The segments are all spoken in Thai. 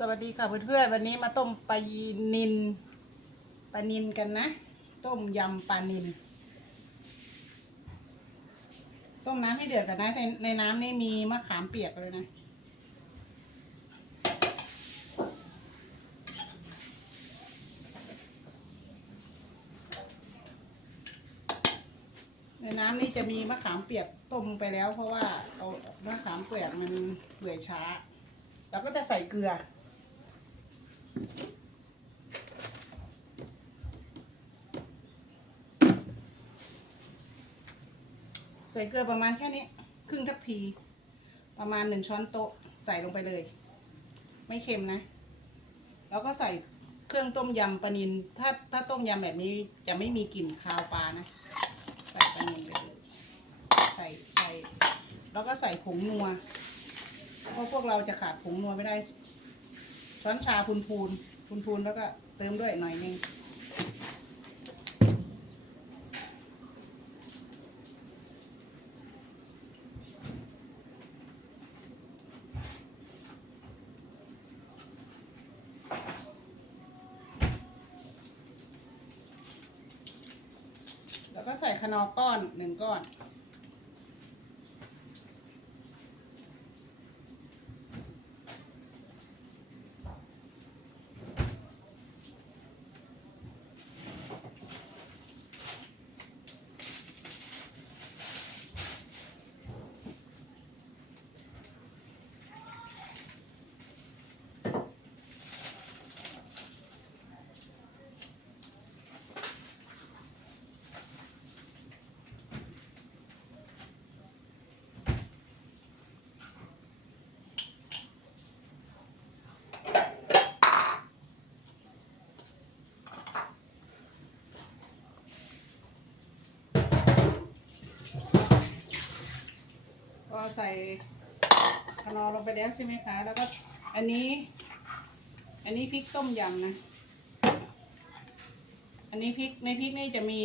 สวัสดีค่ะเพื่อนๆวันนี้มาต้มปลานินปลานินกันนะ ต้มยำปลานิน ต้มน้ำให้เดือดกันนะในในน้ำนี่มีมะขามเปียกเลยนะ ในน้ำนี่จะมีมะขามเปียกต้มไปแล้ว เพราะว่าเอามะขามเปียกมันเปื่อยช้าเราก็จะใส่เกลือ ใส่เกลือประมาณแค่นี้ ครึ่งทัพพี ประมาณหนึ่งช้อนโต๊ะใส่ลงไปเลย ไม่เค็มนะ แล้วก็ใส่เครื่องต้มยำปลานินถ้าถ้าต้มยำแบบนี้จะไม่มีกลิ่นคาวปลานะ ใส่ปลานินไปเลยใส่ใส่ แล้วก็ใส่ผงนัวเพราะพวกเราจะขาดผงนัวไม่ได้ ช้อนชาพูนพูนพูนพูนแล้วก็เติมด้วยหน่อยนึงแล้วก็ใส่ขนอก้อนหนึ่งก้อน ใส่ขนอลงไปแล้วใช่ไหมคะ แล้วก็อันนี้ อันนี้พริกต้มยำนะ อันนี้พริกในพริกนี่จะมี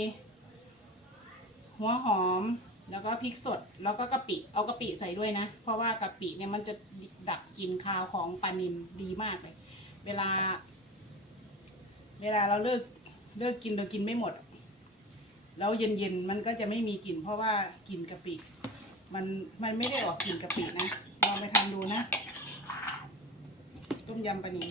หัวหอมแล้วก็พริกสดแล้วก็กะปิเอากะปิใส่ด้วยนะ เพราะว่ากะปิเนี่ยมันจะดับกลิ่นคาวของปลานิลดีมากเลย เวลา เวลาเราเลิกเลิกกินเรากินไม่หมด แล้วเย็นๆมันก็จะไม่มีกลิ่นเพราะว่ากลิ่นกะปิ มันมันไม่ได้ออกกลิ่นกะปินะลองไปทำดูนะ ต้มยำปลาหนิล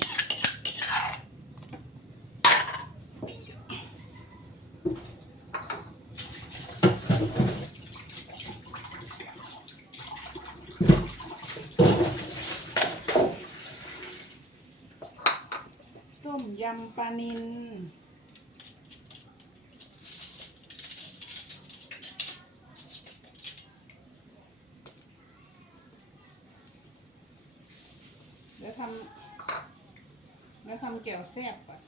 ต้มยำปลานิล เดี๋ยวทำแล้วทำแก้วแซ่บก่อน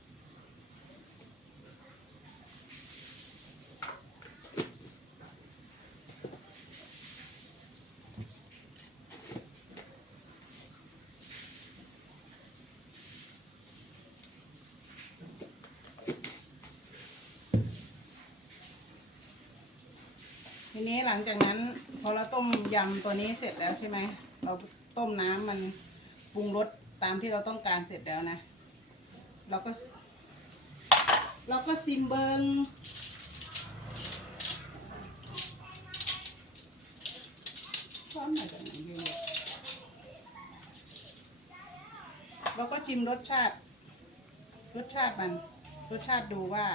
ทีนี้หลังจากนั้นพอเราต้มยำตัวนี้เสร็จแล้วใช่ไหม เราต้มน้ำมัน ปรุงรสตามที่เราต้องการเสร็จแล้วนะ เราก็ เราก็ซิมเบิงช้อนมาจากไหนเยอะเราก็ชิมรสชาติ รสชาติมัน รสชาติดูว่า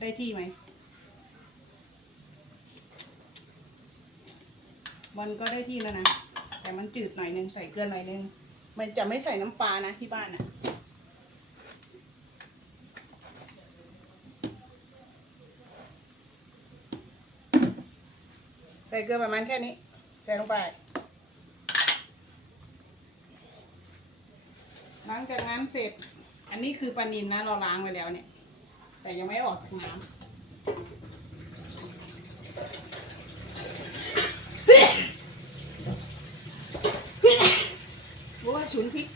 ได้ที่ไหม มันก็ได้ที่แล้วนะ แต่มันจืดหน่อยนึง ใส่เกลือหน่อยนึง มันจะไม่ใส่น้ำปลานะที่บ้านนะใส่เกลือประมาณแค่นี้ ใส่ลงไป หลังจากนั้นเสร็จ อันนี้คือปลานินนะ เราล้างไว้แล้วเนี่ย แต่ยังไม่ออกจากน้ำ เพราะว่าฉุนพริก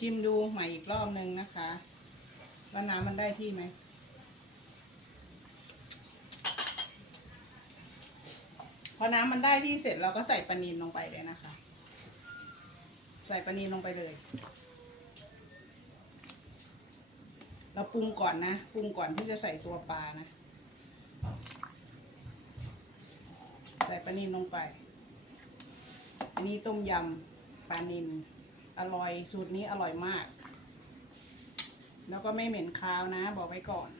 ชิมดูใหม่อีกรอบหนึ่งนะคะว่าน้ำมันได้ที่ไหมพอน้ำมันได้ที่เสร็จเราก็ใส่ปลานิลลงไปเลยนะคะ ใส่ปลานิลลงไปเลย เราปรุงก่อนนะปรุงก่อนที่จะใส่ตัวปลานะ ใส่ปลานิลลงไป อันนี้ต้มยำปลานิล อร่อยสูตรนี้อร่อยมาก แล้วก็ไม่เหม็นคาวนะ บอกไว้ก่อน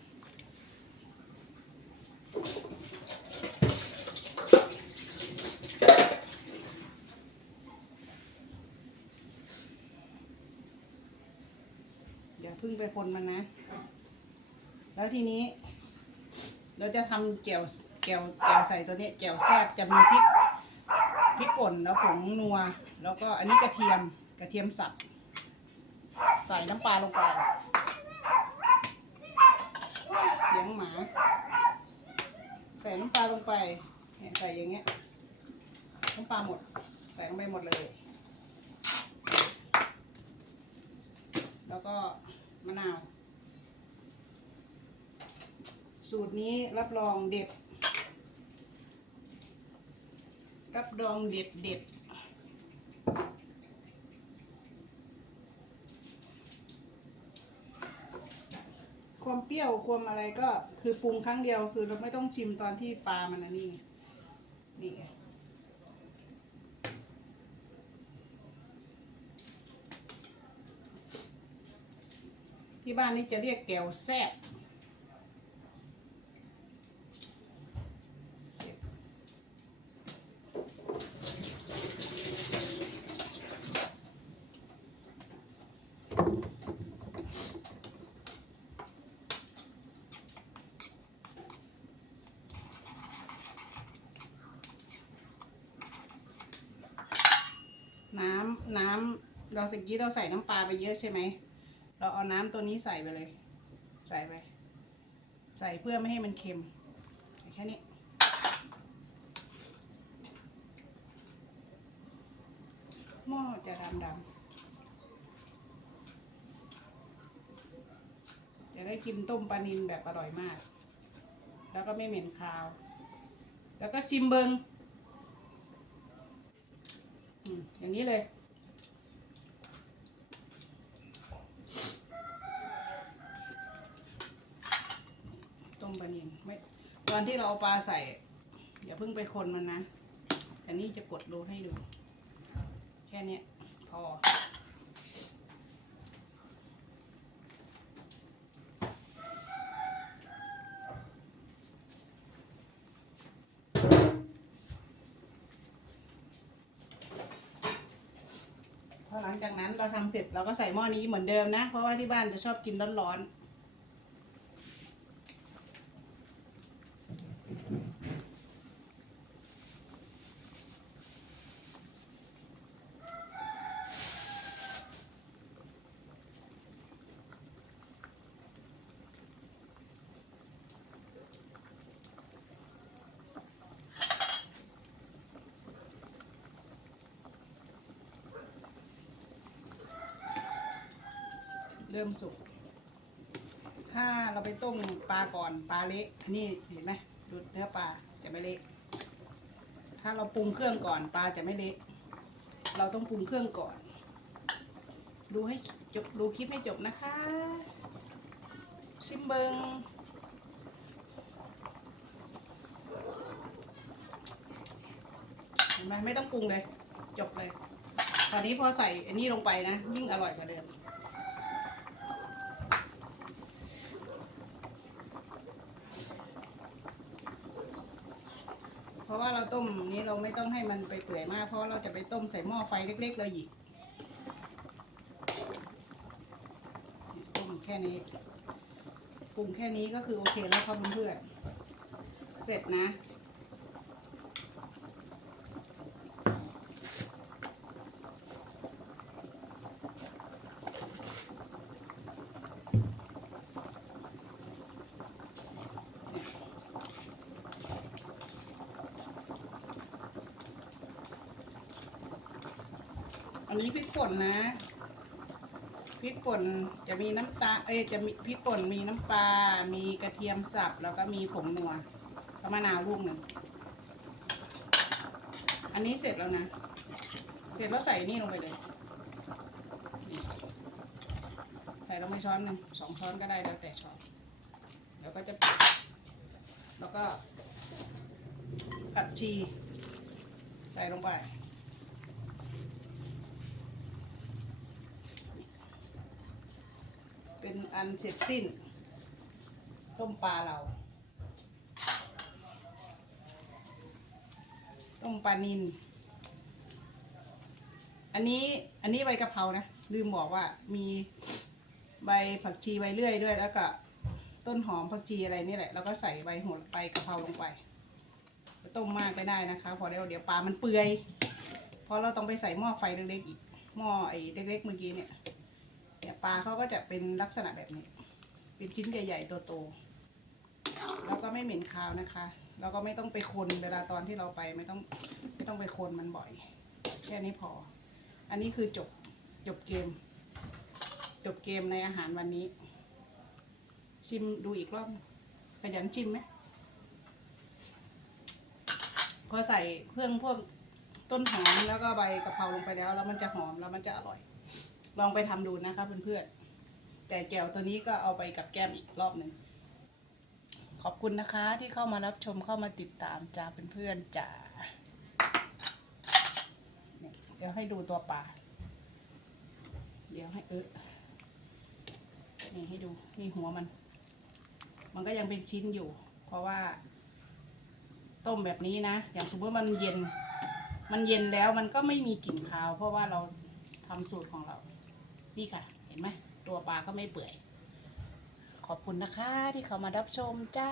อย่าพึ่งไปคนมันนะ แล้วทีนี้ เราจะทำแจ่วแจ่วแจ่วใส่ตัวนี้แจ่วแซ่บจะมีพริกพริกป่นแล้วผงนัว แล้วก็อันนี้กระเทียม กระเทียมสับใส่น้ำปลาลงไป เสียงหมา ใส่น้ำปลาลงไปเนี่ยใส่อย่างเงี้ย น้ำปลาหมด ใส่ลงไปหมดเลย แล้วก็มะนาว สูตรนี้รับรองเด็ด รับรองเด็ดเด็ด ความ เปรี้ยวความอะไรก็คือปรุงครั้งเดียวคือเราไม่ต้องชิมตอนที่ปลามันอันนี้นี่ไงที่บ้านนี่จะเรียกแก้วแซ่บเสร็จน้ำน้ำ เราสกกี้เราใส่น้ำปลาไปเยอะใช่ไหม เราเอาน้ำตัวนี้ใส่ไปเลย ใส่ไป ใส่เพื่อไม่ให้มันเค็มแค่นี้หม้อจะดำดำจะได้กินต้มปลานิลแบบอร่อยมาก แล้วก็ไม่เหม็นคาว แล้วก็ชิมเบิงอย่างนี้เลย ต้มปลานิลไม่ ตอนที่เราเอาปลาใส่ อย่าเพิ่งไปคนมันนะ แต่นี่จะกดดูให้ดู แค่นี้พอ พอหลังจากนั้นเราทำเสร็จเราก็ใส่หม้อนี้เหมือนเดิมนะ เพราะว่าที่บ้านจะชอบกินร้อนๆ ริ่มสุก ถ้าเราไปต้มปลาก่อนปลาเละอันนี่เห็นไหมดูเนื้อปลาจะไม่เละถ้าเราปรุงเครื่องก่อนปลาจะไม่เละเราต้องปรุงเครื่องก่อน ดูให้จบดูคลิปให้จบนะคะ ชิมเบิงเห็นไหมไม่ต้องปรุงเลย จบเลยตอนนี้พอใส่อันนี้ลงไปนะยิ่งอร่อยกว่าเดิม เพราะ ว่าเราต้มนี้เราไม่ต้องให้มันไปเปื่อยมาก เพราะเราจะไปต้มใส่หม้อไฟเล็กๆเราหยิบต้มแค่นี้ปรุงแค่นี้ก็คือโอเคแล้วครับเพื่อนๆเสร็จนะ นี้พริกป่นนะพริกป่นจะมีน้ำตาเอ้ยจะมีพริกป่นมีน้ำปลา มีกระเทียมสับ แล้วก็มีผงนัวแล้วมะนาวลูกหนึ่ง อันนี้เสร็จแล้วนะ เสร็จแล้วใส่นี่ลงไปเลย ใส่ลงไปช้อนหนึ่งสองช้อนก็ได้แล้วแต่ช้อน แล้วก็จะ แล้วก็ผักชี ใส่ลงไป เป็นอันเสร็จสิ้น ต้มปลาเรา ต้มปลานินอันนี้อันนี้ใบกะเพรานะ ลืมบอกว่ามีใบผักชีใบเลื่อยด้วย แล้วก็ต้นหอมผักชีอะไรนี่แหละ แล้วก็ใส่ใบโหัวใบกะเพราลงไปต้มมากไม่ได้นะคะ พอเดี๋ยวเดี๋ยวปลามันเปื่อยเพราะเราต้องไปใส่หม้อไฟเล็กๆอีกหม้อไอ้เล็กๆเมื่อกี้เนี่ย เนี่ยปลาเขาก็จะเป็นลักษณะแบบนี้ เป็นชิ้นใหญ่ ๆ ตัวโตแล้วก็ไม่เหม็นคาวนะคะแล้วก็ไม่ต้องไปคนเวลาตอนที่เราไปไม่ต้องไม่ต้องไปคนมันบ่อย แค่นี้พอ อันนี้คือจบจบเกม จบเกมในอาหารวันนี้ ชิมดูอีกรอบขยันชิมไหมพอใส่เครื่องพวกต้นหอมแล้วก็ใบกะเพราลงไปแล้ว แล้วมันจะหอมแล้วมันจะอร่อย ลองไปทำดูนะคะเพื่อนๆ แต่แก้วตัวนี้ก็เอาไปกับแก้มอีกรอบหนึ่ง ขอบคุณนะคะที่เข้ามารับชมเข้ามาติดตามจ้าเพื่อนๆจ้าเดี๋ยวให้ดูตัวปลา เดี๋ยวให้เออนี่ให้ดูนี่หัวมัน มันก็ยังเป็นชิ้นอยู่ เพราะว่า ต้มแบบนี้นะ อย่างสมมติมันเย็น มันเย็นแล้วมันก็ไม่มีกลิ่นคาว เพราะว่าเราทำสูตรของเรา นี่ค่ะ เห็นไหม ตัวปลาก็ไม่เปื่อย ขอบคุณนะคะที่เขามารับชมจ้า